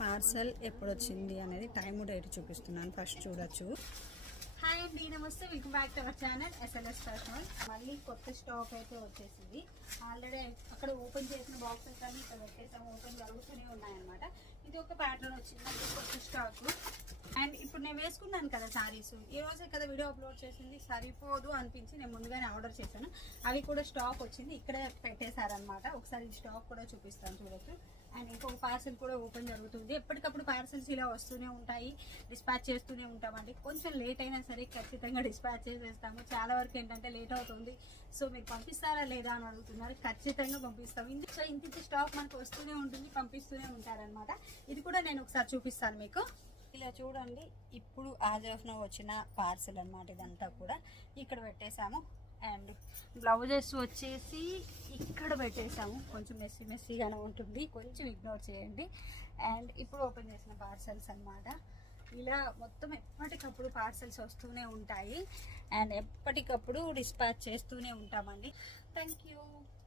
Parcel ఎప్పుడు వచ్చింది అనేది టైం డేట్ చూపిస్తున్నాను. ఫస్ట్ చూడొచ్చు. హాయ్ అండి నమస్తే. Welcome back to our channel SLS personal మళ్ళీ కొత్త స్టాక్ అయితే వచ్చేసింది. ఆల్రెడీ అక్కడ ఓపెన్ చేసిన బాక్సెస్ కానీ ఇక్కడ పెట్టేసాము. ఓపెన్ జరుగుతూనే ఉన్నాయన్నమాట. ఇది ఒక ప్యాటర్న్ వచ్చింది. కొత్త స్టాక్ అండ్ ఇప్పుడు నేను వేసుకున్నాను కదా సారీస్ ఈ రోజే కదా వీడియో అప్లోడ్ చేసింది. సరిపోదు అనిపించి నేను ముందుగానే ఆర్డర్ చేశాను. అవి కూడా స్టాక్ వచ్చింది. ఇక్కడే పెట్టేశారనమాట ఒకసారి స్టాక్ కూడా చూపిస్తాను చూడొచ్చు. అండ్ పార్సల్ కూడా ఓపెన్ జరుగుతుంది. ఎప్పటికప్పుడు పార్సల్స్ ఇలా వస్తూనే ఉంటాయి. డిస్పాచ్ చేస్తూనే ఉంటామండి. కొంచెం లేట్ అయినా సరే ఖచ్చితంగా డిస్పాచ్ చేసేస్తాము. చాలా వరకు ఏంటంటే లేట్ అవుతుంది. సో మీరు పంపిస్తారా లేదా అని అడుగుతున్నారు. ఖచ్చితంగా పంపిస్తాం. ఇంత సో ఇంత స్టాక్ మనకు వస్తూనే ఉంటుంది పంపిస్తూనే ఉంటారనమాట ఇది కూడా నేను ఒకసారి చూపిస్తాను మీకు. ఇలా చూడండి. ఇప్పుడు ఆజ్ ఆఫ్ నో వచ్చిన పార్సల్ అనమాట ఇదంతా కూడా. ఇక్కడ పెట్టేశాము. అండ్ బ్లౌజెస్ వచ్చేసి ఇక్కడ పెట్టేసాము కొంచెం మెస్సీ మెస్సీగానే ఉంటుంది. కొంచెం ఇగ్నోర్ చేయండి. అండ్ ఇప్పుడు ఓపెన్ చేసిన పార్సల్స్ అన్నమాట. ఇలా మొత్తం ఎప్పటికప్పుడు పార్సల్స్ వస్తూనే ఉంటాయి. అండ్ ఎప్పటికప్పుడు డిస్పాచ్ చేస్తూనే ఉంటామండి. Thank you.